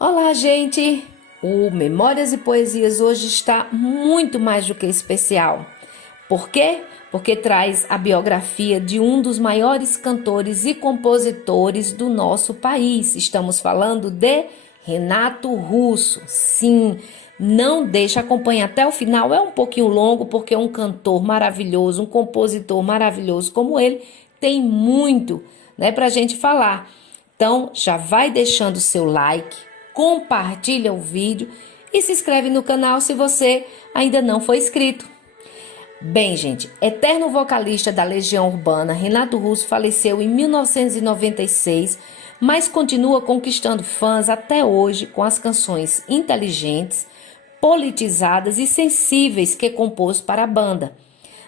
Olá, gente! O Memórias e Poesias hoje está muito mais do que especial. Por quê? Porque traz a biografia de um dos maiores cantores e compositores do nosso país. Estamos falando de Renato Russo. Sim, não deixe acompanhar até o final. É um pouquinho longo porque um cantor maravilhoso, um compositor maravilhoso como ele, tem muito, para a gente falar. Então, já vai deixando seu like, compartilha o vídeo e se inscreve no canal se você ainda não foi inscrito. Bem, gente, eterno vocalista da Legião Urbana, Renato Russo faleceu em 1996, mas continua conquistando fãs até hoje com as canções inteligentes, politizadas e sensíveis que compôs para a banda.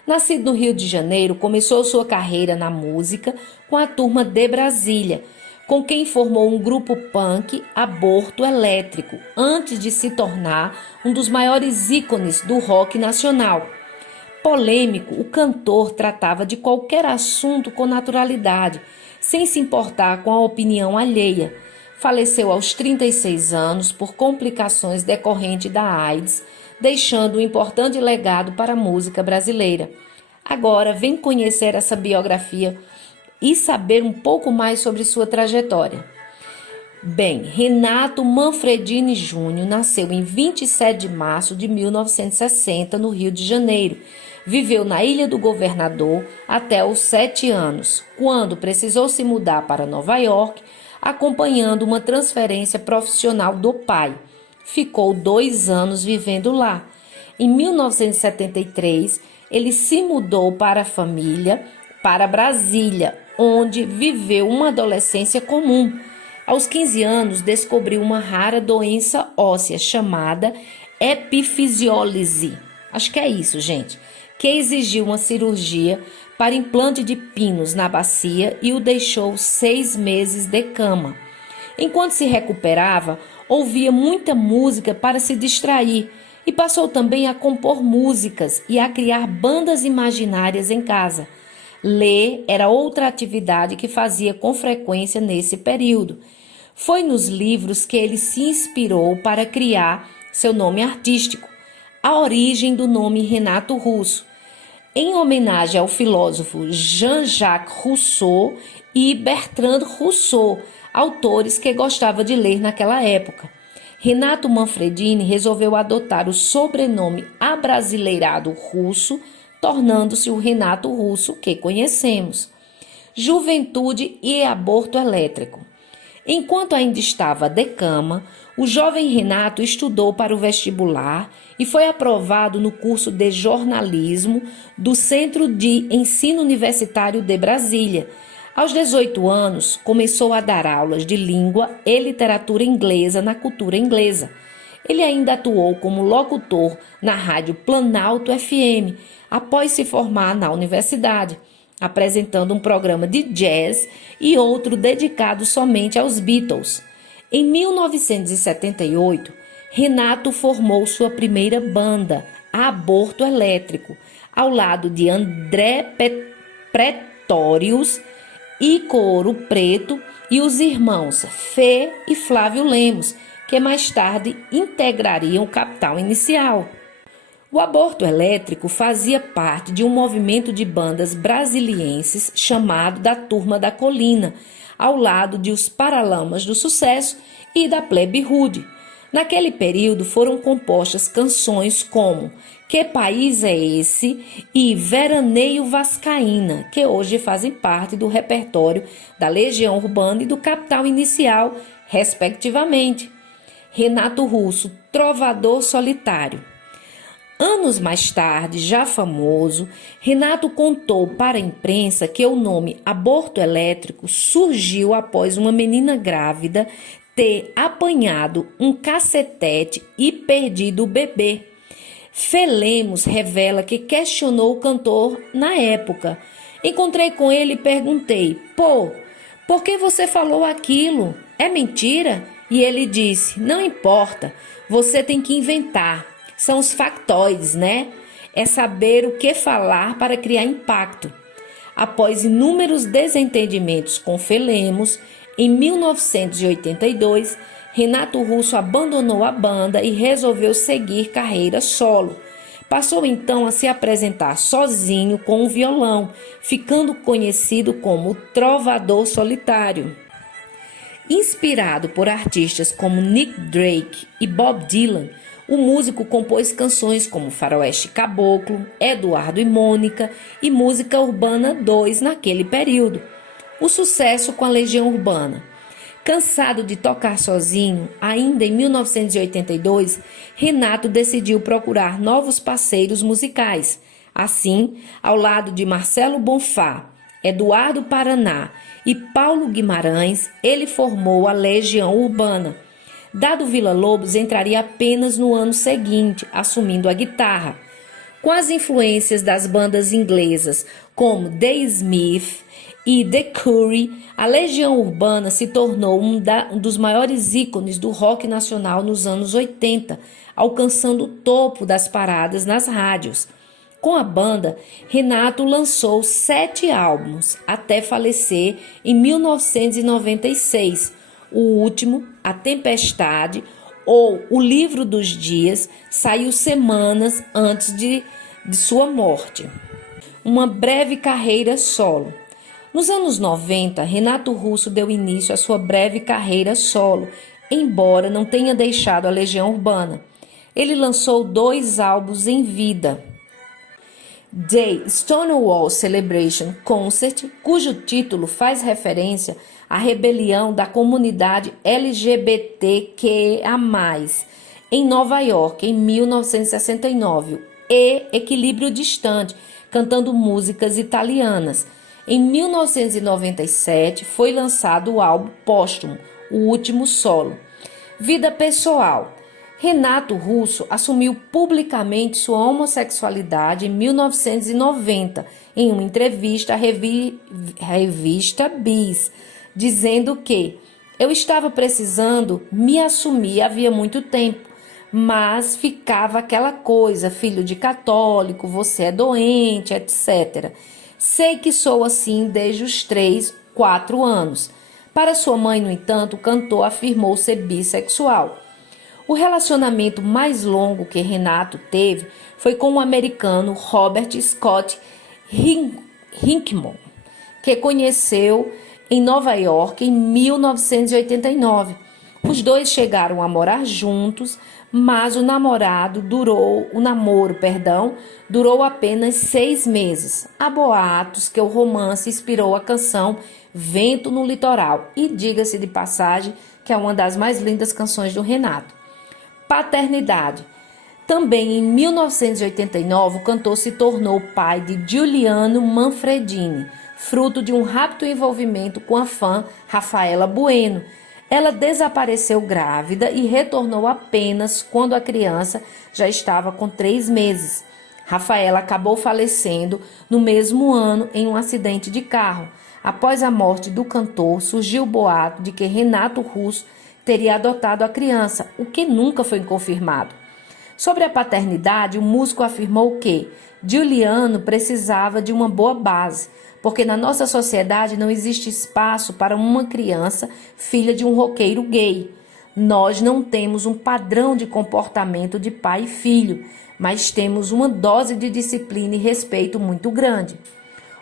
Nascido no Rio de Janeiro, começou sua carreira na música com a Turma de Brasília, com quem formou um grupo punk, Aborto Elétrico, antes de se tornar um dos maiores ícones do rock nacional. Polêmico, o cantor tratava de qualquer assunto com naturalidade, sem se importar com a opinião alheia. Faleceu aos 36 anos por complicações decorrentes da AIDS, deixando um importante legado para a música brasileira. Agora, vem conhecer essa biografia e saber um pouco mais sobre sua trajetória. Bem, Renato Manfredini Júnior nasceu em 27 de março de 1960 no Rio de Janeiro. Viveu na Ilha do Governador até os 7 anos, quando precisou se mudar para Nova York, acompanhando uma transferência profissional do pai. Ficou 2 anos vivendo lá. Em 1973, ele se mudou para a família, para Brasília, onde viveu uma adolescência comum. Aos 15 anos, descobriu uma rara doença óssea chamada epifisiólise. Acho que é isso, gente. Que exigiu uma cirurgia para implante de pinos na bacia e o deixou 6 meses de cama. Enquanto se recuperava, ouvia muita música para se distrair e passou também a compor músicas e a criar bandas imaginárias em casa. Ler era outra atividade que fazia com frequência nesse período. Foi nos livros que ele se inspirou para criar seu nome artístico, a origem do nome Renato Russo, em homenagem ao filósofo Jean-Jacques Rousseau e Bertrand Russell, autores que gostava de ler naquela época. Renato Manfredini resolveu adotar o sobrenome abrasileirado Russo, tornando-se o Renato Russo que conhecemos. Juventude e aborto elétrico. Enquanto ainda estava de cama, o jovem Renato estudou para o vestibular e foi aprovado no curso de jornalismo do Centro de Ensino Universitário de Brasília. Aos 18 anos, começou a dar aulas de língua e literatura inglesa na cultura inglesa. Ele ainda atuou como locutor na rádio Planalto FM, após se formar na universidade, apresentando um programa de jazz e outro dedicado somente aos Beatles. Em 1978, Renato formou sua primeira banda, Aborto Elétrico, ao lado de André Pretórios e Ouro Preto e os irmãos Fê e Flávio Lemos, que mais tarde integrariam o Capital Inicial. O Aborto Elétrico fazia parte de um movimento de bandas brasilienses chamado da Turma da Colina, ao lado de Os Paralamas do Sucesso e da Plebe Rude. Naquele período foram compostas canções como Que País é Esse e Veraneio Vascaína, que hoje fazem parte do repertório da Legião Urbana e do Capital Inicial, respectivamente. Renato Russo, trovador solitário. Anos mais tarde, já famoso, Renato contou para a imprensa que o nome Aborto Elétrico surgiu após uma menina grávida ter apanhado um cacetete e perdido o bebê. Fê Lemos revela que questionou o cantor na época. Encontrei com ele e perguntei: por que você falou aquilo? É mentira? E ele disse: não importa, você tem que inventar. São os factoides, né? É saber o que falar para criar impacto. Após inúmeros desentendimentos com Fê Lemos, Em 1982, Renato Russo abandonou a banda e resolveu seguir carreira solo. Passou então a se apresentar sozinho com um violão, ficando conhecido como Trovador Solitário. Inspirado por artistas como Nick Drake e Bob Dylan, o músico compôs canções como Faroeste Caboclo, Eduardo e Mônica e Música Urbana 2 naquele período. O sucesso com a Legião Urbana. Cansado de tocar sozinho, ainda em 1982, Renato decidiu procurar novos parceiros musicais. Assim, ao lado de Marcelo Bonfá, Eduardo Paraná e Paulo Guimarães, ele formou a Legião Urbana. Dado Villa-Lobos entraria apenas no ano seguinte, assumindo a guitarra. Com as influências das bandas inglesas como The Smith e The Curry, a Legião Urbana se tornou um dos maiores ícones do rock nacional nos anos 80, alcançando o topo das paradas nas rádios. Com a banda, Renato lançou 7 álbuns, até falecer em 1996. O último, A Tempestade, ou O Livro dos Dias, saiu semanas antes de sua morte. Uma breve carreira solo. Nos anos 90, Renato Russo deu início à sua breve carreira solo, embora não tenha deixado a Legião Urbana. Ele lançou 2 álbuns em vida. The Stonewall Celebration Concert, cujo título faz referência à rebelião da comunidade LGBTQIA+, em Nova York, em 1969, e Equilíbrio Distante, cantando músicas italianas. Em 1997, foi lançado o álbum póstumo, O Último Solo. Vida pessoal. Renato Russo assumiu publicamente sua homossexualidade em 1990, em uma entrevista à revista Bis, dizendo que eu estava precisando me assumir havia muito tempo, mas ficava aquela coisa, filho de católico, você é doente, etc. Sei que sou assim desde os 3, 4 anos. Para sua mãe, no entanto, o cantor afirmou ser bissexual. O relacionamento mais longo que Renato teve foi com o americano Robert Scott Hickman, que conheceu em Nova York em 1989. Os dois chegaram a morar juntos, mas o namoro durou apenas 6 meses. Há boatos que o romance inspirou a canção Vento no Litoral, e diga-se de passagem que é uma das mais lindas canções do Renato. Paternidade. Também em 1989, o cantor se tornou pai de Giuliano Manfredini, fruto de um rápido envolvimento com a fã Rafaela Bueno. Ela desapareceu grávida e retornou apenas quando a criança já estava com 3 meses. Rafaela acabou falecendo no mesmo ano em um acidente de carro. Após a morte do cantor, surgiu o boato de que Renato Russo teria adotado a criança, o que nunca foi confirmado. Sobre a paternidade, o músico afirmou que Giuliano precisava de uma boa base, porque na nossa sociedade não existe espaço para uma criança filha de um roqueiro gay. Nós não temos um padrão de comportamento de pai e filho, mas temos uma dose de disciplina e respeito muito grande.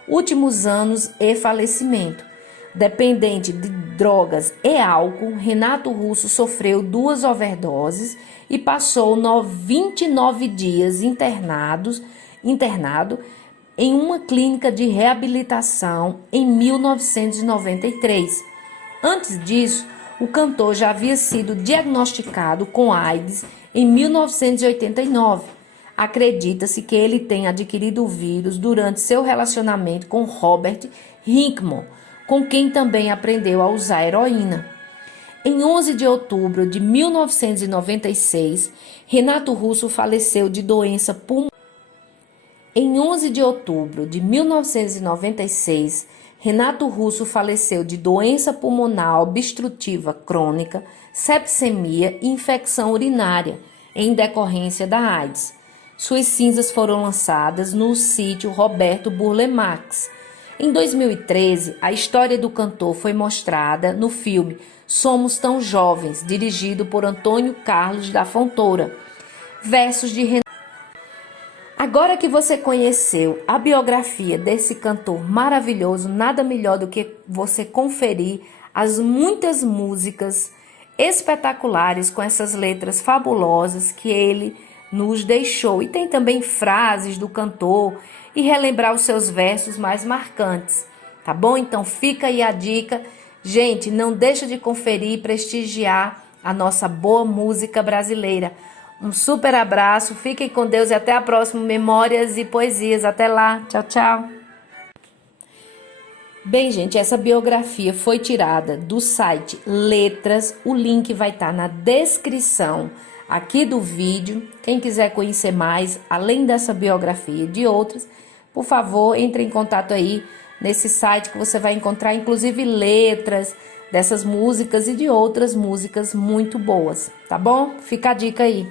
Últimos anos e falecimento. Dependente de drogas e álcool, Renato Russo sofreu 2 overdoses e passou 29 dias internado em uma clínica de reabilitação em 1993. Antes disso, o cantor já havia sido diagnosticado com AIDS em 1989. Acredita-se que ele tenha adquirido o vírus durante seu relacionamento com Robert Hickman, com quem também aprendeu a usar heroína. Em 11 de outubro de 1996, Renato Russo faleceu de doença pulmonar. Em 11 de outubro de 1996, Renato Russo faleceu de doença pulmonar obstrutiva crônica, sepsemia e infecção urinária, em decorrência da AIDS. Suas cinzas foram lançadas no sítio Roberto Burle Marx. Em 2013, a história do cantor foi mostrada no filme Somos Tão Jovens, dirigido por Antônio Carlos da Fontoura. Versos de Agora que você conheceu a biografia desse cantor maravilhoso, nada melhor do que você conferir as muitas músicas espetaculares com essas letras fabulosas que ele nos deixou. E tem também frases do cantor e relembrar os seus versos mais marcantes, tá bom? Então fica aí a dica. Gente, não deixa de conferir e prestigiar a nossa boa música brasileira. Um super abraço, fiquem com Deus e até a próxima Memórias e Poesias. Até lá, tchau, tchau. Bem, gente, essa biografia foi tirada do site Letras. O link vai estar na descrição aqui do vídeo. Quem quiser conhecer mais, além dessa biografia e de outras, por favor, entre em contato aí nesse site que você vai encontrar, inclusive, letras dessas músicas e de outras músicas muito boas, tá bom? Fica a dica aí.